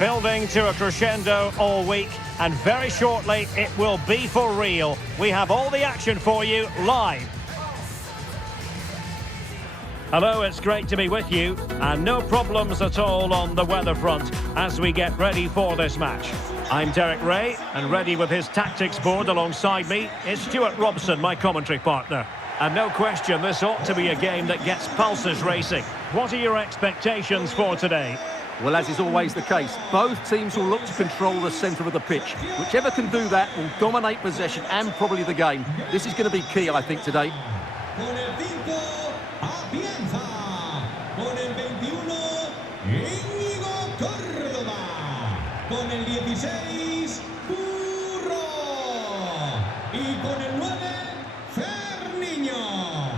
Building to a crescendo all week, and very shortly it will be for real. We have all the action for you live. Hello, it's great to be with you, and no problems at all on the weather front as we get ready for this match. I'm Derek Ray, and ready with his tactics board alongside me is Stuart Robson, my commentary partner. And no question, this ought to be a game that gets pulses racing. What are your expectations for today? Well, as is always the case, both teams will look to control the centre of the pitch. Whichever can do that will dominate possession and probably the game. This is going to be key, I think, today. Con el 5, Atienza. Con el 21, Íñigo Córdoba. Con el 16, Burro. Y con el 9, Ferniño.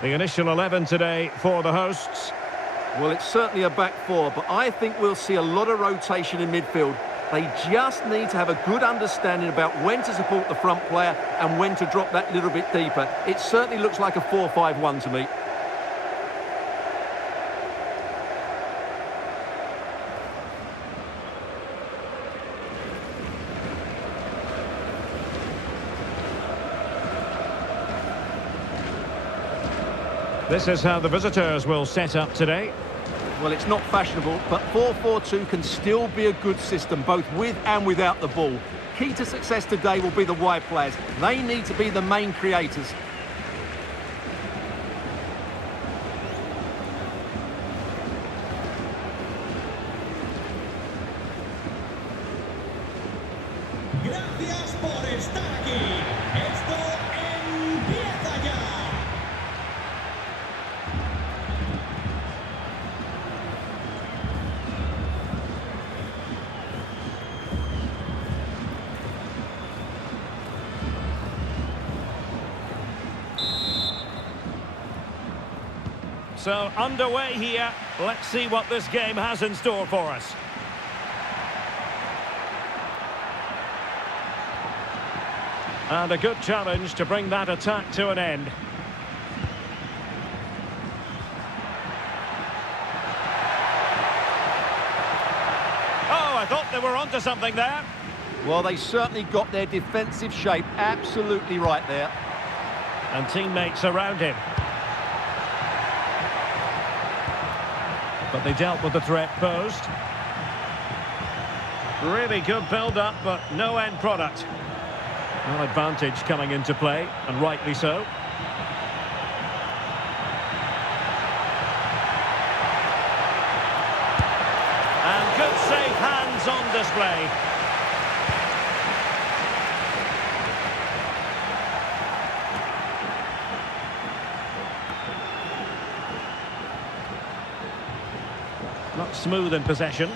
The initial 11 today for the hosts. Well, it's certainly a back four, but I think we'll see a lot of rotation in midfield. They just need to have a good understanding about when to support the front player and when to drop that little bit deeper. It certainly looks like a 4-5-1 to me. This is how the visitors will set up today. Well, it's not fashionable, but 4-4-2 can still be a good system, both with and without the ball. Key to success today will be the wide players. They need to be the main creators. Gracias por estar aquí. Esto empieza ya. So, underway here. Let's see what this game has in store for us. And a good challenge to bring that attack to an end. Oh, I thought they were onto something there. Well, they certainly got their defensive shape absolutely right there. And teammates around him. But they dealt with the threat posed. Really good build-up, but no end product. No advantage coming into play, and rightly so. And good safe hands on display. Not smooth in possession.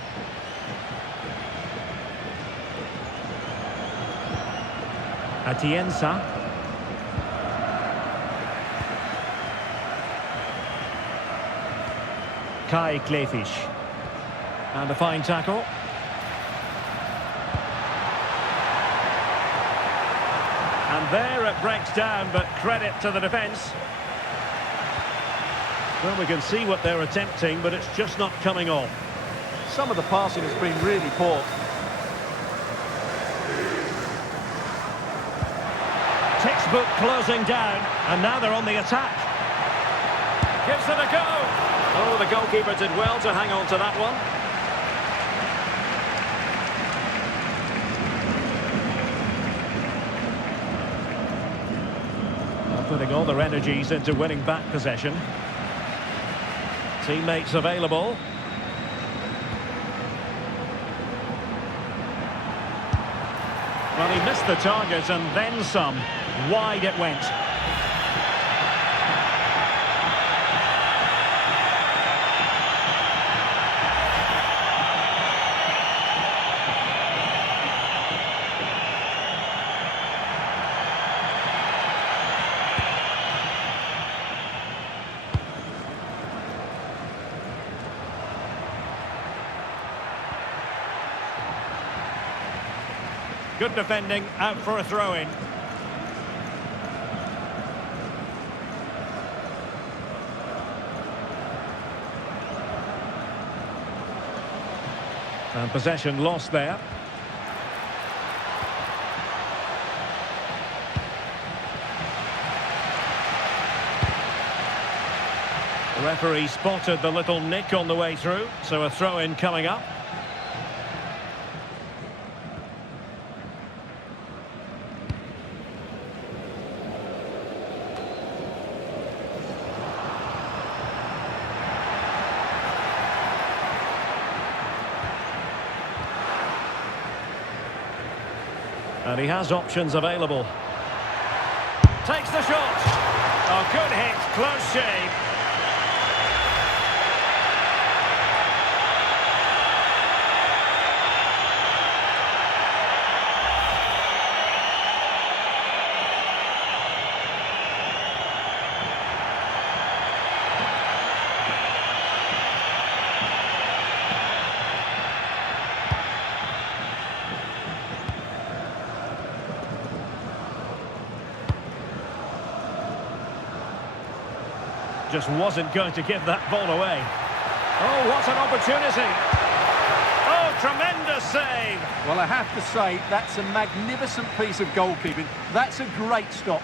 Atienza. Kai Klefisch. And a fine tackle. And there it breaks down, but credit to the defence. Well, we can see what they're attempting, but it's just not coming off. Some of the passing has been really poor. Textbook closing down, and now they're on the attack. Gives it a go. Oh, the goalkeeper did well to hang on to that one. Putting all their energies into winning back possession. Teammates available. Well, he missed the target and then some. Wide it went. Good defending, out for a throw-in. And possession lost there. The referee spotted the little nick on the way through, so a throw-in coming up. And he has options available. Takes the shot. Oh, good hit, close shave. Just wasn't going to give that ball away. Oh, what an opportunity. Oh, tremendous save. Well, I have to say, that's a magnificent piece of goalkeeping. That's a great stop.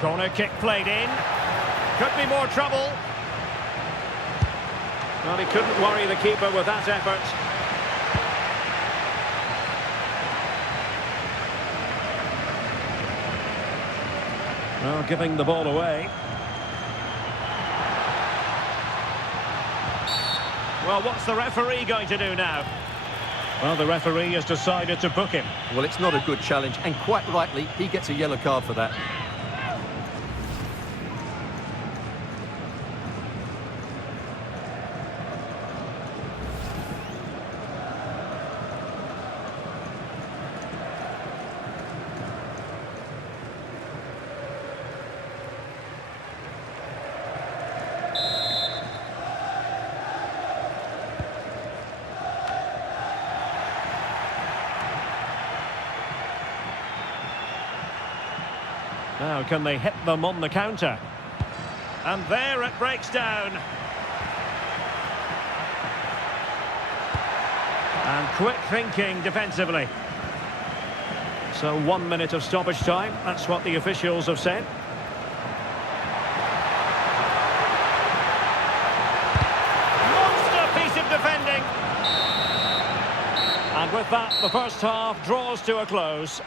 Corner kick played in. Could be more trouble. Well, he couldn't worry the keeper with that effort. Well, giving the ball away. Well, what's the referee going to do now? Well, the referee has decided to book him. Well, it's not a good challenge, and quite rightly, he gets a yellow card for that. Now, can they hit them on the counter? And there it breaks down. And quick thinking defensively. So 1 minute of stoppage time. That's what the officials have said. Monster piece of defending. And with that, the first half draws to a close.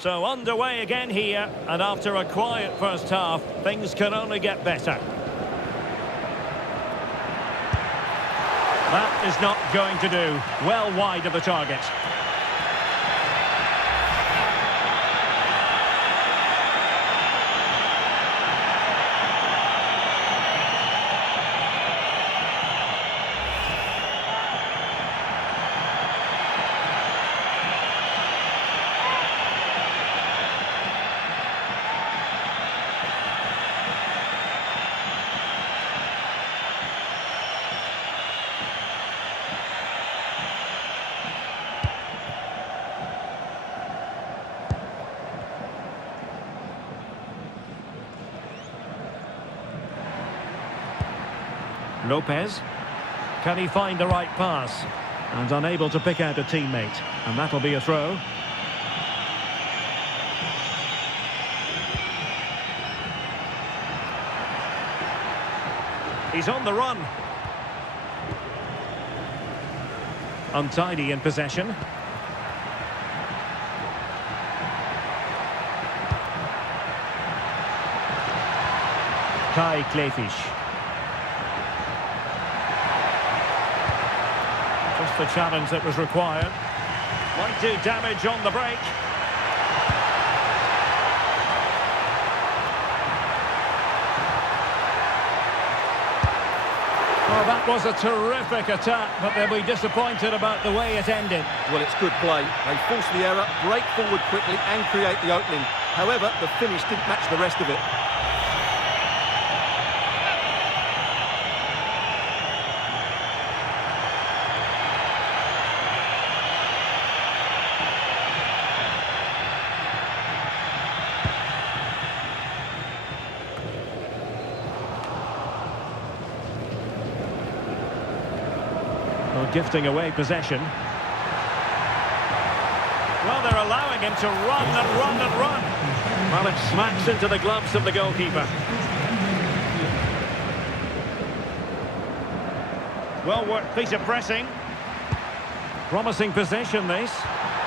So underway again here, and after a quiet first half, things can only get better. That is not going to do. Well wide of the target. Lopez. Can he find the right pass? And unable to pick out a teammate. And that'll be a throw. He's on the run. Untidy in possession. Kai Klefisch. Just the challenge that was required. Might do damage on the break. that was a terrific attack, but they'll be disappointed about the way it ended. Well, it's good play. They force the error, break forward quickly and create the opening. However, the finish didn't match the rest of it. Gifting away possession. Well, they're allowing him to run and run and run. Well, it smacks into the gloves of the goalkeeper. Well worked piece of pressing. Promising possession, this.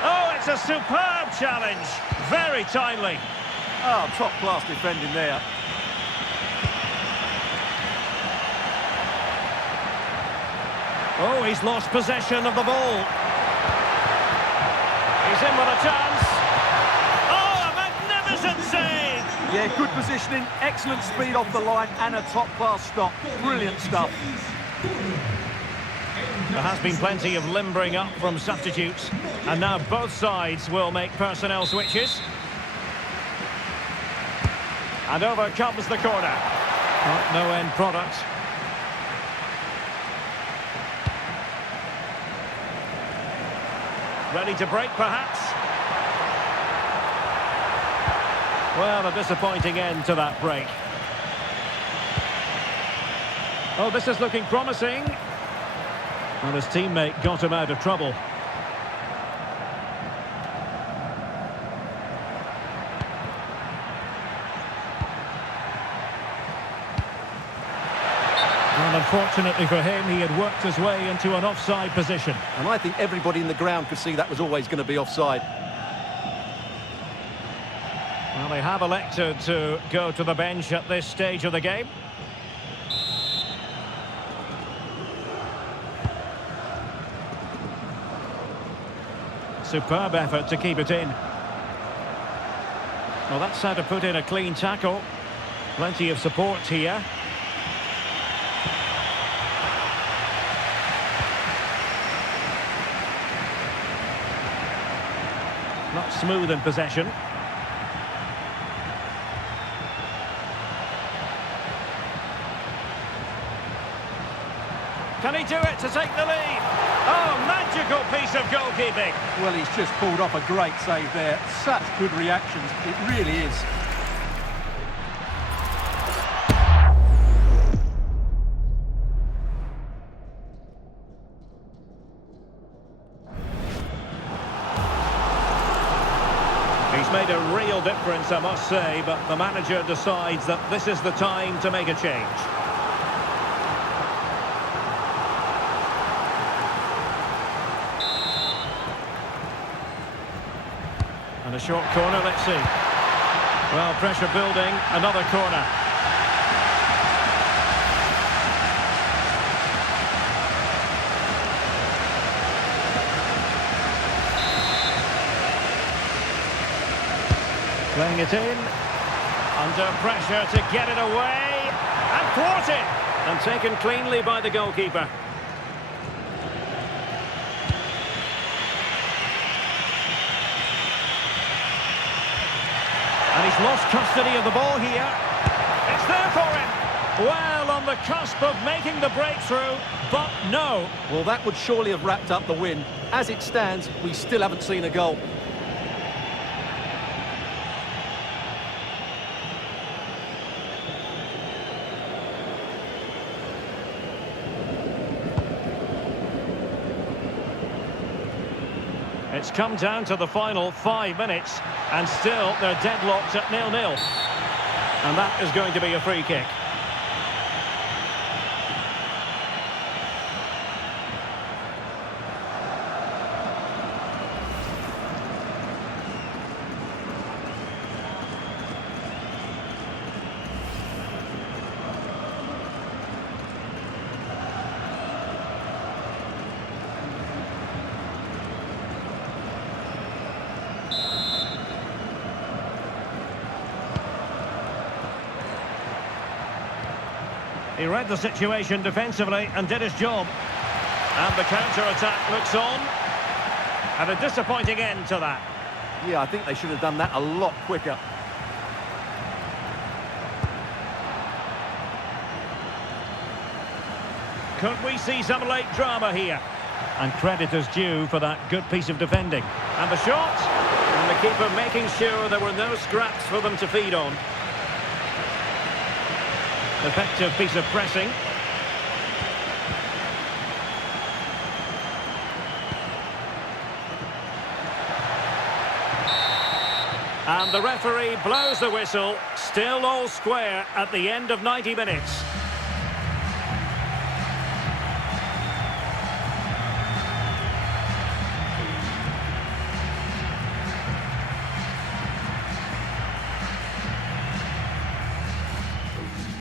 Oh, it's a superb challenge. Very timely. Oh, top-class defending there. Oh, he's lost possession of the ball. He's in with a chance. Oh, a magnificent save! Yeah, good positioning, excellent speed off the line and a top-class stop. Brilliant stuff. There has been plenty of limbering up from substitutes. And now both sides will make personnel switches. And over comes the corner. No end product. Ready to break, perhaps? Well, a disappointing end to that break. Oh, this is looking promising. Well, his teammate got him out of trouble. And unfortunately for him, he had worked his way into an offside position. And I think everybody in the ground could see that was always going to be offside. Well, they have elected to go to the bench at this stage of the game. Superb effort to keep it in. Well, that's how to put in a clean tackle. Plenty of support here. Not smooth in possession. Can he do it to take the lead? Oh, magical piece of goalkeeping. Well, he's just pulled off a great save there. Such good reactions. It really is. He's made a real difference, I must say, but the manager decides that this is the time to make a change. And a short corner, let's see. Well, pressure building, another corner. Playing it in, under pressure to get it away, and thwarted, and taken cleanly by the goalkeeper. And he's lost custody of the ball here. It's there for him. Well, on the cusp of making the breakthrough, but no. Well, that would surely have wrapped up the win. As it stands, we still haven't seen a goal. It's come down to the final 5 minutes, and still they're deadlocked at 0-0. And that is going to be a free kick. He read the situation defensively and did his job. And the counter-attack looks on. And a disappointing end to that. Yeah, I think they should have done that a lot quicker. Could we see some late drama here? And credit is due for that good piece of defending. And the shot. And the keeper making sure there were no scraps for them to feed on. Effective piece of pressing. And the referee blows the whistle. Still all square at the end of 90 minutes.